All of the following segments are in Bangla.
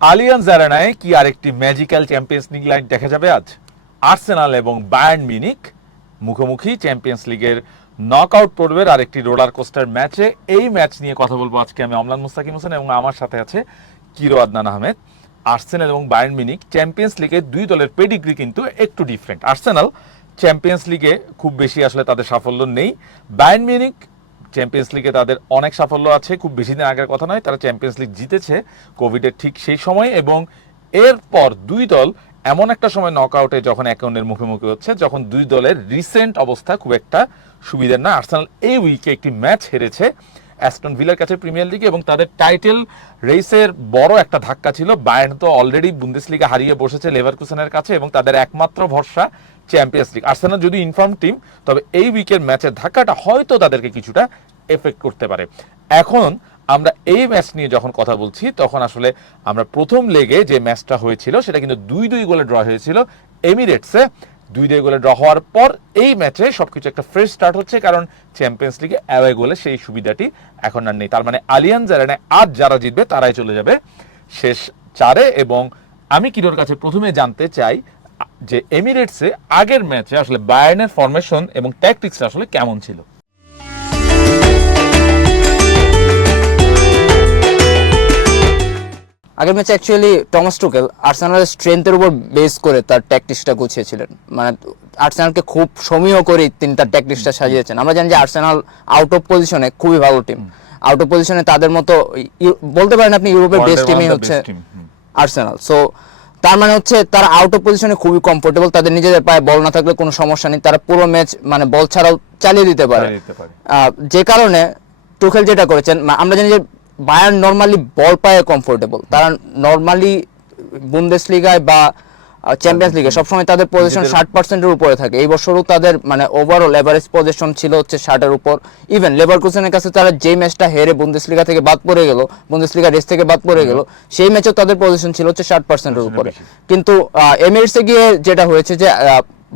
আলিয়ান জারানায় কি আরেকটি ম্যাজিক্যাল চ্যাম্পিয়ন্স লিগ লাইন দেখা যাবে আজ? আর্সেনাল এবং বায়ার্ন মিনিক মুখোমুখি চ্যাম্পিয়ন্স লিগের নকআউট পর্বের আরেকটি রোলার কোস্টার ম্যাচে এই ম্যাচ নিয়ে কথা বলব আজকে আমি অমলান মুস্তাকিম হোসেন এবং আমার সাথে আছে কিরো আদনান আহমেদ। আর্সেনাল এবং বায়ার্ন মিনিক চ্যাম্পিয়ন্স লিগে দুই দলের পেডিগ্রি কিন্তু একটু ডিফারেন্ট আর্সেনাল চ্যাম্পিয়ন্স লিগে খুব বেশি আসলে তাদের সাফল্য নেই। বায়ার্ন মিউনিক চ্যাম্পিয়ন্স লিগে তাদের অনেক সাফল্য আছে, খুব বেশি দিন আগের কথা নয়, তারা চ্যাম্পিয়ন্স লিগ জিতেছে কোভিডের ঠিক সেই সময় এবং এরপর দুই দল এমন একটা সময় নকআউটে যখন অ্যাকাউন্টের মুখোমুখি হচ্ছে, যখন দুই দলের রিসেন্ট অবস্থা খুব একটা সুবিধার না। আর্সেনাল এই উইকে একটি ম্যাচ হেরেছে অ্যাস্টন ভিলার কাছে প্রিমিয়ার লিগে এবং তাদের টাইটেল রেসের বড় একটা ধাক্কা ছিল। বায়ার্ন তো অলরেডি বুন্দেসলিগা হারিয়ে বসেছে লেভারকুসেনের কাছে এবং তাদের একমাত্র ভরসা চ্যাম্পিয়ন্স লিগ আর্সেনাল যদি ইনফর্ম টিম তবে এই উইকের ম্যাচের ধাক্কাটা হয়তো তাদেরকে কিছুটা এফেক্ট করতে পারে। এখন আমরা এই ম্যাচ নিয়ে যখন কথা বলছি, তখন আসলে আমরা প্রথম লেগে যে ম্যাচটা হয়েছিল, সেটা কিন্তু দুই দুই গোলে ড্র হয়েছিল এমিরেটসে দুই দুই গোলে ড্র হওয়ার পর এই ম্যাচে সবকিছু একটা ফ্রেশ স্টার্ট হচ্ছে, কারণ চ্যাম্পিয়ন্স লিগে অ্যাওয়ে গোলে সেই সুবিধাটি এখন আর নেই। তার মানে আলিয়ান জারানে আজ যারা জিতবে, তারাই চলে যাবে শেষ চারে। এবং আমি কিরোর কাছে প্রথমে জানতে চাই যে এমিরেটসে আগের ম্যাচে আসলে বায়ার্নের ফরমেশন এবং ট্যাকটিক্সটা আসলে কেমন ছিল? আগের ম্যাচে অ্যাকচুয়ালি টমাস টুকেল আর্সেনালের স্ট্রেংথের উপর বেস করে তার ট্যাকটিক্সটা গুছিয়েছিলেন। মানে আর্সেনালকে খুব সমীহ করে তিনি তার ট্যাকটিক্সটা সাজিয়েছেন। আমরা জানি যে আর্সেনাল আউট অফ পজিশনে খুবই ভালো টিম আউট অফ পজিশনে তাদের মতো বলতে পারেন আপনি ইউরোপের বেস্ট টিমই হচ্ছে। আর্সেনাল। সো তার মানে হচ্ছে তারা আউট অফ পজিশনে খুবই কমফোর্টেবল তাদের নিজেদের পায়ে বল না থাকলে কোনো সমস্যা নেই তারা পুরো ম্যাচ মানে বল ছাড়াও চালিয়ে দিতে পারে। যে কারণে টোকেল যেটা করেছেন আমরা জানি যে বায়ার নর্মালি বল পায়ে কমফোর্টেবল তারা নর্মালি বুন্দেশ লিগায় বা চ্যাম্পিয়ন্স লিগে সবসময় তাদের পজিশন ষাট পার্সেন্টের উপরে থাকে। এই বছরও তাদের মানে ওভারঅল এভারেজ পজিশন ছিল হচ্ছে ষাটের উপর। ইভেন লেবার কুসেনের কাছে তারা যে ম্যাচটা হেরে বুন্দেস লিগা থেকে বাদ পড়ে গেল বুন্দেস লিগা রেস থেকে বাদ পড়ে গেল সেই ম্যাচেও তাদের পজিশন ছিল হচ্ছে ষাট পার্সেন্টের উপরে। বেশি। কিন্তু এমিরেটসে গিয়ে যেটা হয়েছে যে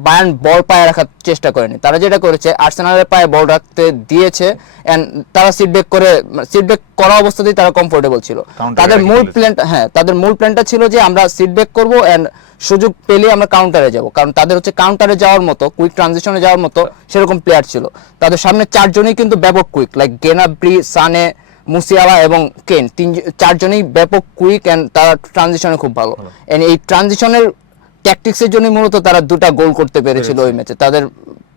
আহ, বায়ার্ন বল পায়ে রাখার চেষ্টা করেনি। তারা যেটা করেছে আর্সেনালের পায়ে বল রাখতে দিয়েছে অ্যান্ড তারা সিটব্যাক করে সিটব্যাক করা অবস্থাতেই তারা কমফোর্টেবল ছিল। তাদের মূল খেলেছে। প্ল্যানটা হ্যাঁ তাদের মূল প্ল্যানটা ছিল যে আমরা সিটব্যাক করব এন্ড সুযোগ পেলে আমরা কাউন্টারে যাব। কারণ তাদের হচ্ছে কাউন্টারে যাওয়ার মতো কুইক ট্রানজিশনে যাওয়ার মতো সেরকম প্লেয়ার ছিল। তাদের সামনে চারজনই কিন্তু ব্যাপক কুইক লাইক গেনাব্রি সানে মুসিয়ালা এবং কেন তিন চারজনই ব্যাপক কুইক অ্যান্ড তারা ট্রানজিশনে খুব ভালো। এন্ড এই ট্রানজিশনের ট্যাকটিক্সের জন্য মূলত তারা দুটা গোল করতে পেরেছিল ওই ম্যাচে। তাদের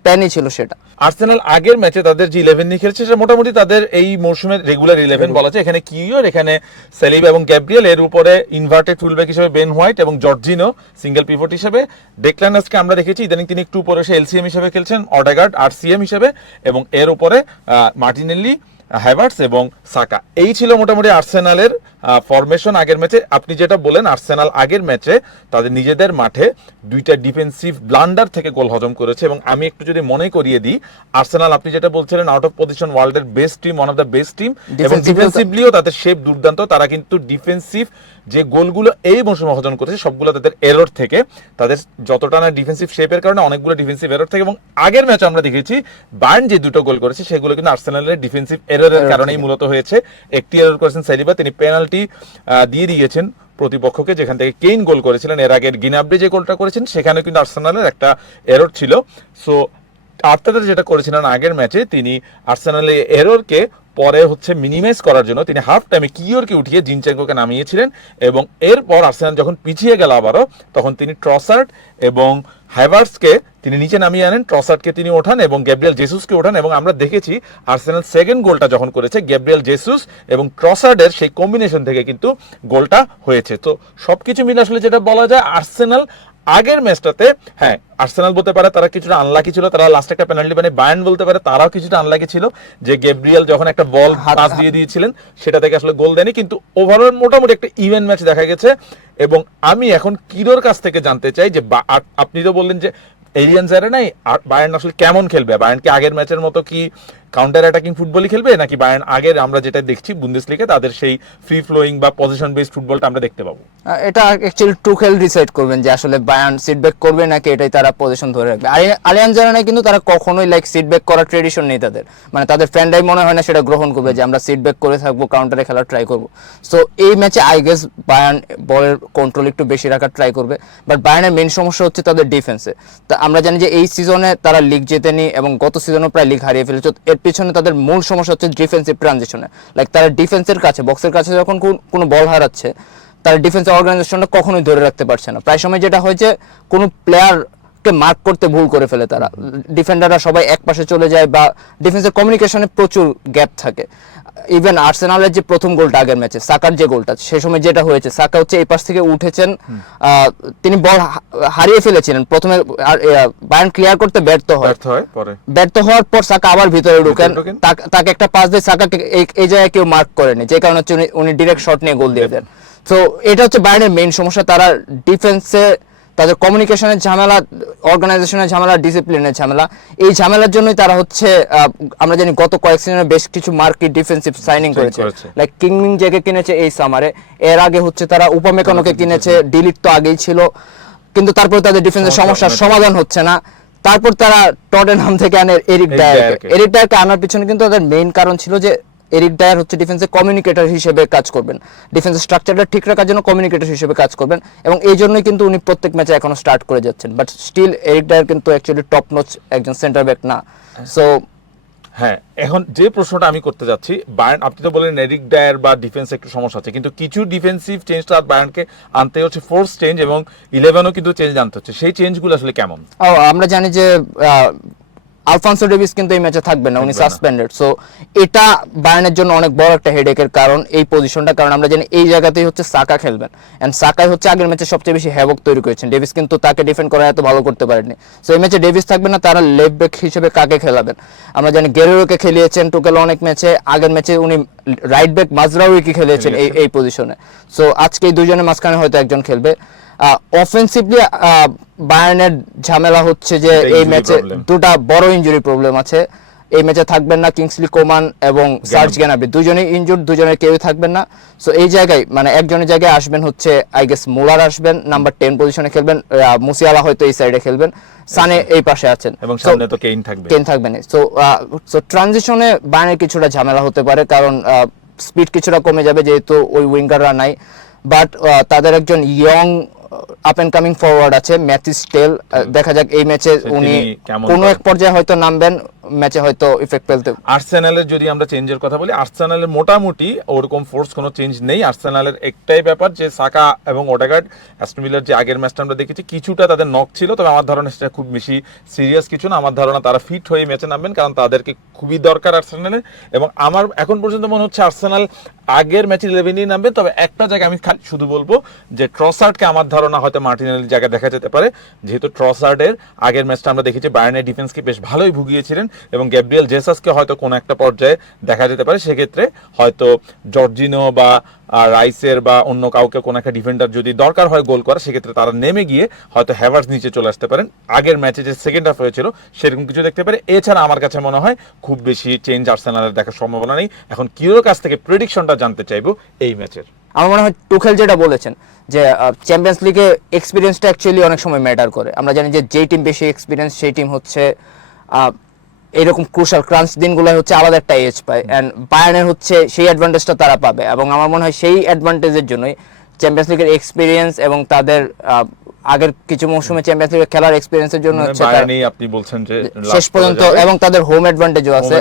প্ল্যানই ছিল সেটা। আর্সেনাল আগের ম্যাচে তাদের যে ইলেভেন নিয়ে খেলছে সেটা মোটামুটি তাদের এই মৌসুমের রেগুলার ইলেভেন বলা যায়। এখানে কিউর এখানে সেলিব এবং গ্যাব্রিয়েল এর উপরে ইনভার্টেড ফুলব্যাক হিসেবে বেন হোয়াইট এবং জর্জিনো সিঙ্গেল পিভট হিসেবে। ডেকলানাসকে আমরা দেখেছি ইদানিং তিনি একটু উপরে এলসিএম হিসেবে খেলছেন অডাগার্ড আর সিএম হিসেবে এবং এর উপরে মার্টিনেল্লি হ্যাভার্টস এবং সাকা এই ছিল মোটামুটি আর্সেনালের ফরমেশন আগের ম্যাচে আপনি যেটা বলেন আর্সেনাল আগের ম্যাচে তাদের নিজেদের মাঠে দুইটা ডিফেন্সিভ ব্লান্ডার থেকে গোল হজম করেছে এবং আমি একটু যদি মনে করিয়ে দিই আর্সেনাল আপনি যেটা বলছিলেন আউট অফ পজিশন ওয়ার্ল্ডের best team one of the best team এবং ডিফেন্সিভলিও তাদের শেপ দুর্দান্ত। তারা কিন্তু ডিফেন্সিভ যে গোলগুলো এই মৌসুমে হজম করেছে সবগুলো তাদের এরর থেকে। তাদের যতটা না ডিফেন্সিভ শেপের কারণে অনেকগুলো ডিফেন্সিভ এরর থেকে এবং আগের ম্যাচে আমরা দেখেছি বার্ন যে দুটো গোল করেছে সেগুলো কিন্তু আর্সেনালের ডিফেন্সিভ এররের কারণেই মূলত হয়েছে। একটি এরর করেছেন সেলিবা তিনি পেনাল্টি দিয়ে দিয়েছেন প্রতিপক্ষকে যেখান থেকে কেইন গোল করেছিলেন। এর আগের গিনাবডে যে গোলটা করেছেন সেখানে কিন্তু আর্সেনালের একটা এরর ছিল। সো আর্তেদার যেটা করেছিলেন আগের ম্যাচে, তিনি আর্সেনালের এররকে পরে হচ্ছে মিনিমাইজ করার জন্য তিনি হাফ টাইমে কিওরকে উঠিয়ে জিনচেঙ্কোকে নামিয়েছিলেন এবং এরপর আর্সেনাল যখন পিছিয়ে গেল আবারও, তখন তিনি ট্রসার্ট এবং হ্যাভার্সকে তিনি নিচে নামিয়ে আনেন, ট্রসার্টকে তিনি ওঠান এবং গ্যাব্রিয়েল জেসুসকে ওঠান এবং আমরা দেখেছি আর্সেনাল সেকেন্ড গোলটা যখন করেছে, গ্যাব্রিয়েল জেসুস এবং ট্রসার্ডের সেই কম্বিনেশন থেকে কিন্তু গোলটা হয়েছে। তো সব কিছু মিলে আসলে যেটা বলা যায়, আর্সেনাল আগের ম্যাচটাতে হ্যাঁ আর্সেনাল বলতে পারে তারা কিছুটা আনলাকি ছিল তারা লাস্ট একটা পেনাল্টি মানে বায়ান বলতে পারে তারাও কিছুটা আনলাকি ছিল যে গেব্রিয়েল যখন একটা বল পাস দিয়ে দিয়েছিলেন সেটা থেকে আসলে গোল দেয়নি কিন্তু ওভারঅল মোটামুটি একটা ইভেন্ট ম্যাচ দেখা গেছে এবং আমি এখন কিরোর কাছ থেকে জানতে চাই যে আপনি তো বললেন যে এরিয়ান জারে নাই আর বায়ার্ন আসলে কেমন খেলবে? বায়ার্ন কি আগের ম্যাচের মতো কি কাউন্টার অ্যাটাকিং ফুটবলই খেলবে, নাকি বায়ার্ন আগের আমরা যেটা দেখছি বুন্দেসলিগে তাদের সেই ফ্রি ফ্লোয়িং বা পজিশন বেসড ফুটবলটা আমরা দেখতে পাবো? এটা অ্যাকচুয়ালি টুকেল ডিসাইড করবেন যে আসলে বায়ান সিটব্যাক করবে, নাকি এটাই তারা পজিশন ধরে রাখবে। আলিয়ান জানানায় কিন্তু তারা কখনোই লাইক সিটব্যাক করার ট্রেডিশন নেই তাদের। মানে তাদের ফ্রেন্ডাই মনে হয় না সেটা গ্রহণ করবে, যে আমরা সিটব্যাক করে থাকব কাউন্টারে খেলার ট্রাই করব। সো এই ম্যাচে আই গেস বায়ান বলের কন্ট্রোল একটু বেশি রাখার ট্রাই করবে। বাট বায়ানের মেন সমস্যা হচ্ছে তাদের ডিফেন্সে তা আমরা জানি যে এই সিজনে তারা লিগ জেতেনি, এবং গত সিজনেও প্রায় লিগ হারিয়ে ফেলেছে। পিছনে তাদের মূল সমস্যা হচ্ছে ডিফেন্সিভ ট্রানজিশনে লাইক তারা ডিফেন্সের কাছে বক্সের কাছে যখন কোন- বল হারাচ্ছে, তারা ডিফেন্স অর্গানাইজেশনটা কখনোই ধরে রাখতে পারছে না। প্রায় সময় যেটা হয়েছে কোনো প্লেয়ারকে মার্ক করতে ভুল করে ফেলে তারা। ডিফেন্ডাররা সবাই এক পাশে চলে যায় বা ডিফেন্সের কমিউনিকেশনে প্রচুর গ্যাপ থাকে। ইভেন আর্সেনালের যে প্রথম গোলটা আগের ম্যাচে সাকার যে গোলটা সে সময় যেটা হয়েছে সাকা হচ্ছে এই পাশ থেকে উঠেছেন তিনি বল হারিয়ে ফেলেছিলেন। প্রথমে বায়ান ক্লিয়ার করতে ব্যর্থ হয়। ব্যর্থ হওয়ার পর সাকা আবার ভিতরে ঢুকেন। তাকে একটা পাস দিয়ে সাকাকে এই- জায়গায় কেউ মার্ক করেনি। যে কারণে হচ্ছে উনি- ডিরেক্ট শট নিয়ে গোল দিয়ে দেন। তো এটা হচ্ছে বাইরের মেইন সমস্যা। তারা ডিফেন্সে তাদের কমিউনিকেশনের ঝামেলা অর্গানাইজেশনের ঝামেলা ডিসিপ্লিনের ঝামেলা এই ঝামেলার জন্যই তারা হচ্ছে আমরা জানি গত কয়েক সিজনে বেশ কিছু মার্কি ডিফেন্সিভ সাইনিং করেছে। লাইক কিংমিং জেকে কিনেছে এই সামারে এর আগে হচ্ছে তারা উপমেকানোকে কিনেছে ডিলিট তো আগেই ছিল। কিন্তু তারপর তাদের ডিফেন্সের সমস্যা সমস্যার সমাধান হচ্ছে না। তারপর তারা টটেনহাম থেকে আনে এরিক ডায়ারকে। এরিক ডায়ারকে আনার পিছনে কিন্তু তাদের মেইন কারণ ছিল যে এরিক ডায়ার হচ্ছে ডিফেন্সে কমিউনিকেটর হিসেবে কাজ করবেন। ডিফেন্সের স্ট্রাকচারটা ঠিক রাখার জন্য কমিউনিকেটর হিসেবে কাজ করবেন এবং এই জন্যই কিন্তু উনি প্রত্যেক ম্যাচে এখনও স্টার্ট করে যাচ্ছেন। বাট স্টিল এরিক ডায়ার কিন্তু অ্যাকচুয়ালি টপ নোচ একজন সেন্টার ব্যাক না। সো হ্যাঁ এখন যে প্রশ্নটা আমি করতে যাচ্ছি বায়ার্ন আপনি তো বলেন এরিক ডায়ার বা ডিফেন্স একটু সমস্যা আছে কিন্তু কিছু ডিফেন্সিভ চেঞ্জটা বায়ার্নকে আনতে হচ্ছে ফোর্স চেঞ্জ এবং ইলেভেনও কিন্তু চেঞ্জ আনতে হচ্ছে। সেই চেঞ্জগুলো আসলে কেমন? আমরা জানি যে আলফান্সো ডেভিস কিন্তু এই ম্যাচে থাকবে না উনি সাসপেন্ডেড। সো এটা বায়ার্নের জন্য অনেক বড় একটা হেডেকের কারণ এই পজিশনটা কারণ আমরা জানি এই জায়গাতেই হচ্ছে সাকা খেলবেন। এন্ড সাকাই হচ্ছে আগের ম্যাচে সবচেয়ে বেশি হ্যাভক তৈরি করেছেন। ডেভিস কিন্তু তাকে ডিফেন্ড করা এত ভালো করতে পারেনি। সো এই ম্যাচে ডেভিস থাকবে না তারা লেফট ব্যাক হিসেবে কাকে খেলাবেন? আমরা জানি গেরেরোকে খেলিয়েছেন টুকেল অনেক ম্যাচে আগের ম্যাচে উনি রাইট ব্যাক মাজরাউইকে খেলিয়েছেন এই এই পজিশনে সো আজকে এই দুজনের মাঝখানে হয়তো একজন খেলবে। অফেন্সিভলি বায়ার্নের ঝামেলা হচ্ছে যে এই ম্যাচে। দুটা বড় ইনজুরি প্রবলেম আছে। এই ম্যাচে থাকবেন না কিংসলি কোমান এবং সার্জ গ্যানাবি দুজনেই ইনজুর দুজনের কেউই থাকবেন না। সো এই জায়গায় মানে একজনের জায়গায় আসবেন হচ্ছে আই গেস মোলার আসবেন নাম্বার টেন পজিশনে খেলবেন মুসিয়ালা হয়তো এই সাইডে খেলবেন। সানে এই পাশে আছেন। এবং সামনে তো কেইন থাকবে। কেন থাকবে না। সো সো ট্রানজিশনে বায়ার্নের কিছুটা ঝামেলা হতে পারে কারণ স্পিড কিছুটা কমে যাবে যেহেতু ওই উইঙ্গাররা নাই। বাট তাদের একজন young up and coming forward আছে ম্যাথিস টেল দেখা যাক এই ম্যাচে উনি কোনো এক পর্যায়ে হয়তো নামবেন। ম্যাচে হয়তো ইফেক্ট ফেলতে আর্সেনালের যদি আমরা চেঞ্জের কথা বলি আর্সেনালের মোটামুটি ওরকম ফোর্স কোনো চেঞ্জ নেই। আর্সেনালের একটাই ব্যাপার যে সাকা এবং ওডাগার্ড অ্যাস্টমিলার যে আগের ম্যাচটা আমরা দেখেছি, কিছুটা তাদের নক ছিল, তবে আমার ধারণা সেটা খুব বেশি সিরিয়াস কিছু না। আমার ধারণা তারা ফিট হয়ে ম্যাচে নামবেন, কারণ তাদেরকে খুবই দরকার আর্সেনালের এবং আমার এখন পর্যন্ত মনে হচ্ছে আর্সেনাল আগের ম্যাচে ইলেভেনই নামবে, তবে একটা জায়গায় আমি খালি শুধু বলব যে ট্রসার্ডকে আমার ধারণা হয়তো মার্টিনেলের জায়গায় দেখা যেতে পারে। যেহেতু ট্রসার্ডের আগের ম্যাচটা আমরা দেখেছি বায়ার্নের ডিফেন্সকে বেশ ভালোই ভুগিয়েছিলেন। এবং গ্যাব্রিয়েল জেসাসকে হয়তো কোনো একটা পর্যায়ে দেখা যেতে পারে, সেক্ষেত্রে হয়তো জর্জিনো বা রাইসের বা অন্য কাউকে কোনো একটা ডিফেন্ডার যদি দরকার হয় গোল করা সেক্ষেত্রে তারা নেমে গিয়ে হয়তো হ্যাভার্স নিচে চলে আসতে পারেন। আগের ম্যাচে যে সেকেন্ড হাফ হয়েছিল, সেরকম কিছু দেখতে পারে। এছাড়া আমার কাছে মনে হয় খুব বেশি চেঞ্জ আর্সেনালের দেখার সম্ভাবনা নেই। এখন কিরোর কাছ থেকে প্রেডিকশনটা জানতে চাইব এই ম্যাচের আমার মনে হয় টুখেল যেটা বলেছেন, যে চ্যাম্পিয়ন্স লিগে এক্সপিরিয়েন্সটা অ্যাকচুয়ালি অনেক সময় ম্যাটার করে। আমরা জানি যে, যেই টিম বেশি এক্সপিরিয়েন্স সেই টিম হচ্ছে এরকম ক্রুশাল ক্রাঞ্চ দিনগুলো হচ্ছে আলাদা একটা এজ পায়। অ্যান্ড বায়ানের হচ্ছে সেই অ্যাডভান্টেজটা তারা পাবে। এবং আমার মনে হয় সেই অ্যাডভান্টেজের জন্যই চ্যাম্পিয়ন্স লিগের এক্সপিরিয়েন্স এবং তাদের আগের কিছু মৌসুমে চ্যাম্পিয়ন্স লিগে খেলার এক্সপিরিয়েন্সের জন্য হচ্ছে তারা বায়ার্নই আপনি বলছেন যে শেষ পর্যন্ত এবং তাদের হোম অ্যাডভান্টেজও আছে।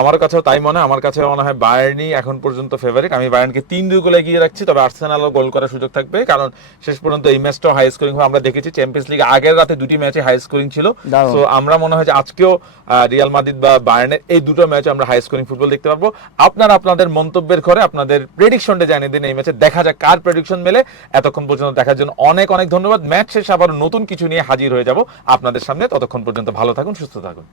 আমার কাছেও তাই মনে হয় আমার কাছে মনে হয় বায়ার্নই এখন পর্যন্ত ফেভারিট আমি বায়ার্নকে তিন দুই গোলে এগিয়ে রাখছি তবে আর্সেনালও গোল করার সুযোগ থাকবে কারণ শেষ পর্যন্ত এই ম্যাচটাও হাই স্কোরিং আমরা দেখেছি চ্যাম্পিয়ন্স লিগ আগের রাতে দুটি ম্যাচে হাই স্কোরিং ছিল। তো আমরা মনে হয় যে আজকেও রিয়াল মাদ্রিদ বা বায়ার্নের এই দুটো ম্যাচে আমরা হাই স্কোরিং ফুটবল দেখতে পাবো আপনারা আপনাদের মন্তব্যের ঘরে আপনাদের প্রেডিকশনটা জানিয়ে দিন এই ম্যাচে। দেখা যাক কার প্রেডিকশন মেলে। এতক্ষণ পর্যন্ত দেখার জন্য অনেক অনেক ধন্যবাদ। ম্যাচ শেষে আবার নতুন কিছু নিয়ে হাজির হয়ে যাব। আপনাদের সামনে। ততক্ষণ পর্যন্ত ভালো থাকুন, সুস্থ থাকুন।